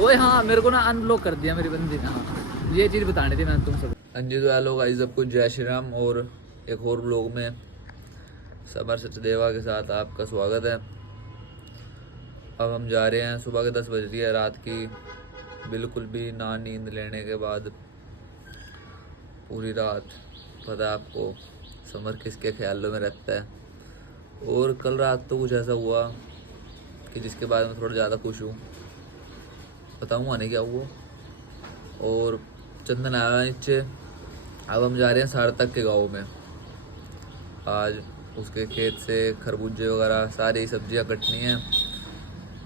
ओए हाँ, मेरे को ना अनब्लॉक कर दिया मेरी बंदी ने। हाँ, ये चीज़ बतानी थी मैंने तुम सब। हाँ जी, तो हेलो गाइस, सबको जय श्री राम। और एक और व्लॉग में समर सचदेवा के साथ आपका स्वागत है। अब हम जा रहे हैं, सुबह के 10 बज रही है रात की, बिल्कुल भी ना नींद लेने के बाद पूरी रात। पता है आपको समर किसके ख्यालों में रहता है। और कल रात तो कुछ ऐसा हुआ कि जिसके बारे में थोड़ा ज़्यादा खुश हूँ, बताऊँगा नहीं क्या हुआ। और चंदन आया नीचे। अब हम जा रहे हैं सार्थक के गांव में। आज उसके खेत से खरबूजे वगैरह सारी सब्जियां कटनी हैं,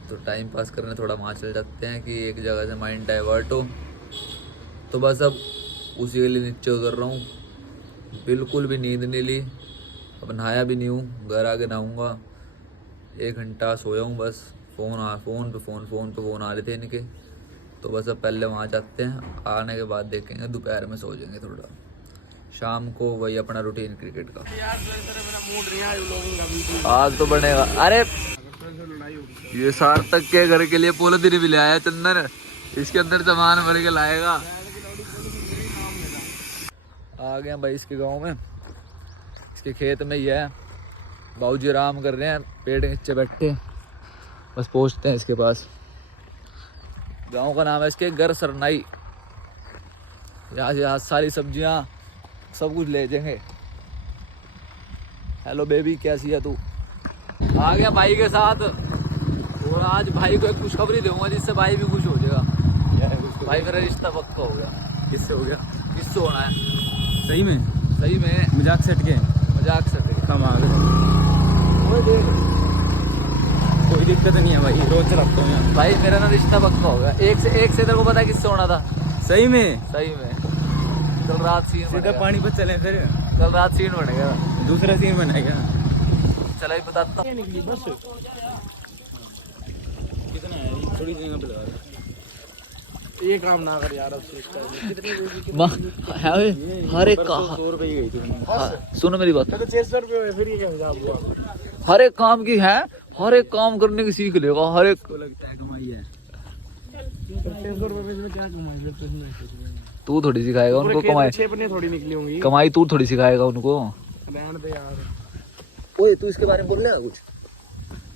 तो टाइम पास करने थोड़ा वहाँ चल जाते हैं कि एक जगह से माइंड डाइवर्ट हो। तो बस अब उसी के लिए नीचे उतर रहा हूँ। बिल्कुल भी नींद नहीं ली, अब नहाया भी नहीं हूँ, घर आके नहाऊँगा। 1 घंटा सोया हूँ बस। फ़ोन पे फ़ोन आ रहे थे इनके। तो बस अब पहले वहाँ जाते हैं, आने के बाद देखेंगे, दोपहर में सो जाएंगे थोड़ा। शाम को वही अपना रूटीन क्रिकेट का। आज तो बनेगा। अरे ये सार्थक के घर के लिए पॉलिथीन भी ले आया चंदन, इसके अंदर सामान भर के लाएगा। आ गए भाई इसके गांव में, इसके खेत में ही है। बाबूजी आराम कर रहे हैं, पेड़ के नीचे बैठे। बस पहुँचते हैं इसके पास। गांव का नाम है इसके गर सरनाई। यहाँ सारी सब्जियां सब कुछ ले जाएंगे। हेलो बेबी, कैसी है तू? आ गया भाई के साथ। और आज भाई को एक खुशखबरी दूंगा जिससे भाई भी खुश हो जाएगा। भाई मेरा रिश्ता पक्का हो गया। किससे हो गया? किससे होना है? सही में? सही में। मजाक सेट के? मजाक से कम आ गए। कोई दिक्कत नहीं है भाई, रोज रखता हूँ यहाँ। भाई मेरा ना रिश्ता पक्का हो गया। एक से तेरे को पता है किससे होना था? सही में? सही में। कल रात सीन सीधा पानी पर चले फिर? कल रात सीन बनेगा। दूसरा सीन बनेगा। चला ही बताता हूँ। निकली बस कितना है? थोड़ी जगह पे लगा ये काम ना कर यार। हर एक का 100 रुपए ही गई थी। सुनो मेरी बात। 600 रुपए फिर ये क्या हिसाब हुआ? हर एक काम की है, हर एक काम करने की सीख लेगा। हर एक को लगता है कमाई है। 600 रुपए में क्या कमाई? तू थोड़ी सिखाएगा उनको कमाई। 6 पन्ने थोड़ी निकली होंगी कमाई तू थोड़ी सिखाएगा उनको। रहने दे यार। ओए तू इसके बारे में बोल रहा कुछ?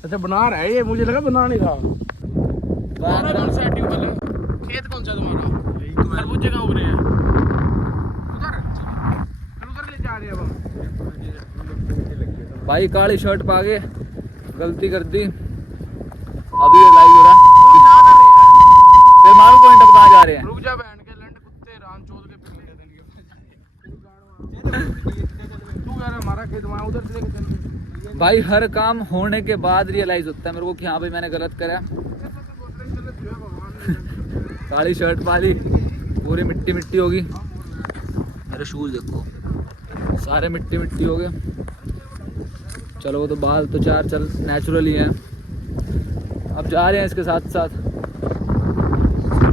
अच्छा बना रहा है ये, मुझे लगा बना नहीं था। खेत कौन सा तुम्हारा? खरबूजे कहाँ उग रहे हैं? उधर ले जा रहे हैं हम। भाई काली शर्ट पा के गलती कर दी। अभी ये लाइव हो रहा है। फिर मारू पॉइंट अब कहाँ जा रहे हैं? रुक जा बहन के लंड कुत्ते राम चोद के फिर तू कह रहा हमारा खेत वहाँ उधर से लेके चल। भाई हर काम होने के बाद रियलाइज होता है मेरे को कि हाँ भाई मैंने गलत करा। काली शर्ट पा ली, पूरी मिट्टी मिट्टी होगी। मेरे शूज देखो, सारे मिट्टी मिट्टी हो गए। चलो वो तो बाल तो चार चल नेचुरल ही हैं। अब जा रहे हैं इसके साथ साथ,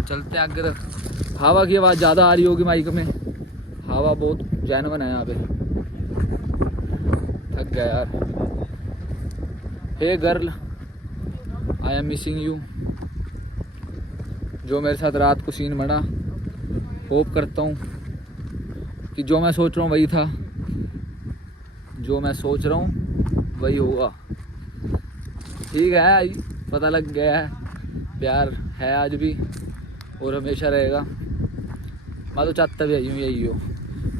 चलते हैं आगे तक। हवा की आवाज़ ज़्यादा आ रही होगी माइक में। हवा बहुत जैनवन है यहाँ पे। थक गया यार। Hey girl, I am missing you. जो मेरे साथ रात को सीन बना, होप करता हूँ कि जो मैं सोच रहा हूँ वही था। जो मैं सोच रहा हूँ वही होगा। ठीक है, पता लग गया है। प्यार है आज भी और हमेशा रहेगा। मैं तो चाहता भी यही हो।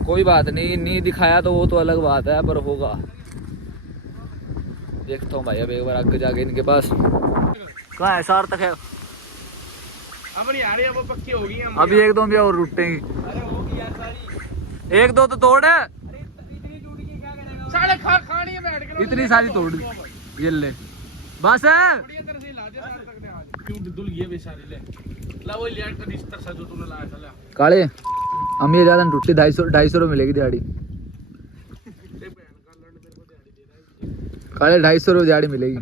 कोई बात नहीं दिखाया तो वो तो अलग बात है, पर होगा। देखता हूँ भाई अब एक बार आगे जाके इनके पास। कहाँ है सार्थक? है अब नहीं आ रही है, वो पक्की होगी। अभी 1-2 भी और टूटेंगी। अरे होगी यार सारी। 1-2 तो तोड़ है। इतनी टूट के क्या करेगा? साले खानी है बैठ के। इतनी सारी तोड़ ये ले बस है। बढ़िया तरह से लाजे सार तक ने आज क्यों दुल गए बेचारे ले। ला वो लिया तो इस तरह से जो तूने लाया था। काले हम ये ज्यादा टूटी 250 रुपये मिलेगी दिहाड़ी। काले 250 रुपये दिहाड़ी मिलेगी।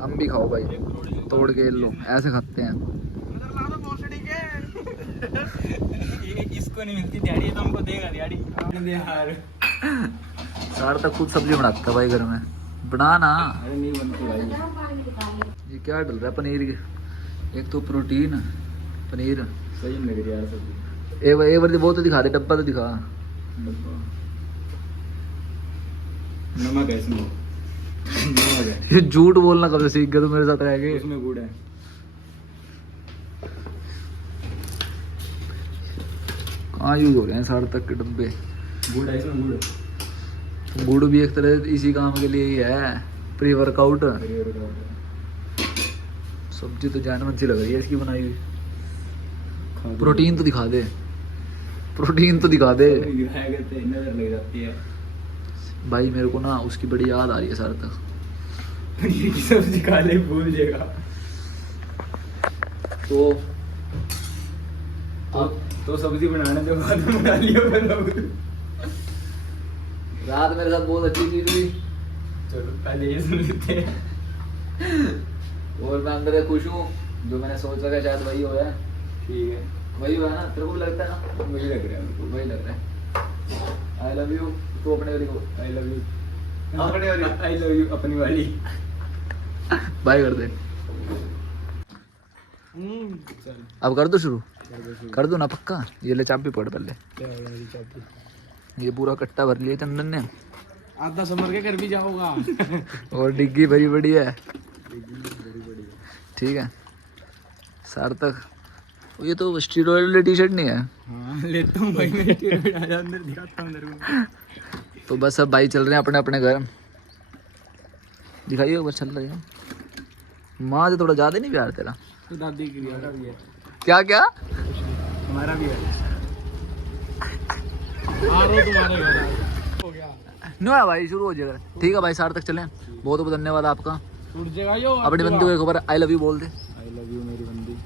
हम भी खाओ भाई, तोड़ के लो, ऐसे खाते हैं। इसको नहीं मिलती दिहाड़ी तो हमको देगा दिहाड़ी यार। सार तक खुद सब्जी बनाता है भाई घर में। बनाना। अरे नहीं बनती भाई। ये क्या डल रहा है पनीर के? एक तो प्रोटीन पनीर सही लग रही है यार सब्जी। एक बार वो तो दिखा दे, डब्बा तो दिखा। नमक है इसमें, नमक है। ये झूठ बोलना कब से सीख गया तू मेरे साथ रह के? उसमें गुड़ है। कहाँ यूज हो रहे हैं सार्थक के डब्बे? गुड़ है इसमें, गुड़। गुड़ भी एक तरह इसी काम के लिए ही है, प्री वर्कआउट। सब्जी तो जानवर सी लग रही है इसकी बनाई हुई। प्रोटीन तो दिखा दे, प्रोटीन तो दिखा दे नजर लग जाती है भाई। मेरे को ना उसकी बड़ी याद आ रही है सार्थक। पनीर की सब्जी खा ले भूल जाएगा। तो सब्जी बनाने के बाद में बना लिया रात मेरे साथ बहुत अच्छी चीज हुई। चलो पहले ये सुन लेते हैं। और मैं अंदर से खुश हूँ, जो मैंने सोचा था शायद वही हो है। ठीक है, वही हुआ है ना? तेरे को भी लगता है ना? मुझे लग रहा है। वही लग रहा है। I love you. तू अपने वाली को आई लव यू। अपने वाली आई लव यू अपनी वाली। बाय कर दे। चल अब कर दो शुरू, कर दो ना पक्का। ये ले चाबी पकड़ पहले। क्या हो रही चाबी? ये पूरा कट्टा भर लिया चंदन ने, आधा समर के घर भी जाओगा। और डिग्गी भरी बड़ी है। ठीक है सार्थक, ये तो स्टीरॉयड टी शर्ट नहीं है। हाँ लेता हूँ भाई, मैं अंदर दिखाता हूँ तेरे को। तो बस अब भाई चल रहे हैं अपने अपने घर। दिखाइए ऊपर चल रहे हैं। माँ से थोड़ा ज्यादा नहीं प्यार तेरा? तो दादी की भी है। क्या क्या? हमारा भी है। आ रो तुम्हारे घर हो गया। नो है भाई, शुरू हो जाएगा। ठीक है भाई सार्थक चलें। बहुत बहुत धन्यवाद आपका। टूट जाएगा यो। अपनी बंदी को एक बार आई लव यू बोल दे। आई लव यू मेरी बंदी।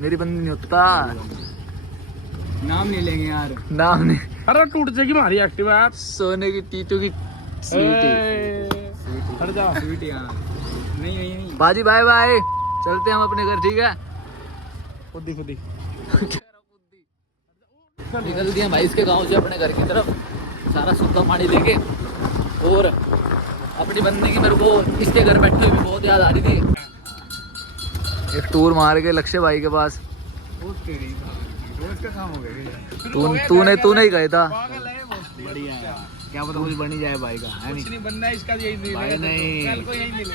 मेरी बंदी नहीं होता, नाम नहीं लेंगे यार। नाम नहीं। अरे टूट जाएगी हमारी एक्टिवा यार। सोने की टीटू की स्वीटी। हट जा। स्वीट यार। नहीं नहीं नहीं। बाजी बाय बाय, चलते हैं हम अपने घर। ठीक है खुदी खुदी निकल दिए भाई इसके गांव से अपने घर की तरफ, सारा सूखा पानी लेके। और अपनी बंदी की मेरे को इसके घर बैठे हुए भी बहुत याद आ रही थी। एक टूर मार के लक्ष्य भाई के पास। रोज का काम हो गया। तूने ही गए था। बढ़िया है। क्या पता कुछ बन ही जाए भाई का, है नहीं? कुछ नहीं बनना है इसका, यही मिलेगा। भाई नहीं। कल को यही मिलेगा।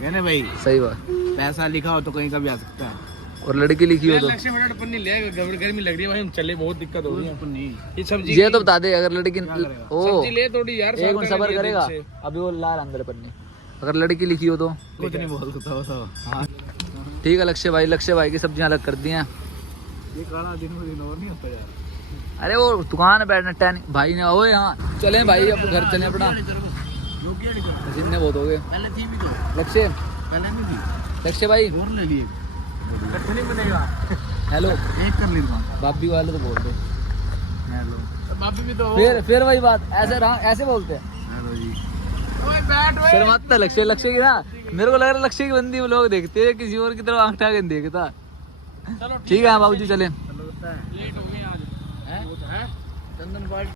है ना भाई? सही बात। पैसा लिखा हो तो कहीं का भी आ सकता है। और लड़की लिखी हो तो लक्ष्य फटाफट पन्नी ले, गर्मी लग रही है भाई, हम चले, बहुत दिक्कत हो रही है। ये सब्जी ये तो बता दे, अगर लड़की ओ सब्जी ले थोड़ी यार। एक मिनट सबर करेगा, अभी वो ला अंदर पन्नी। अगर लड़की लिखी हो तो कुछ नहीं बोल सकता वो सब। हाँ ठीक है। लक्ष्य भाई की सब्जियां अलग कर दी हैं। ये काला दिन में दिन और नहीं होता यार। अरे वो दुकान में बैठना टैन भाई ने। ओ यहाँ चले भाई, अब घर चले अपना। पसीने बहुत हो गए। पहले थी भी तो, लक्ष्य पहले नहीं थी। लक्ष्य भाई और ले लिए। कट्ठे नहीं बनेगा। हेलो, एक कर ली दुकान। बाबी वाले तो बोल दो। हेलो। बापी भी तो हो। फिर वही बात, ऐसे बोलते हैं। हेलो जी। ओए बैठ ओए। शर्माता लक्ष्य की ना। मेरे को लग रहा है लक्ष्य की बंदी वो लोग देखते हैं, किसी और की तरफ आंख उठा के नहीं देखता। चलो ठीक है बाबूजी चले। लेट हो गए आज। हैं? वो तो है। चंदन पार्टी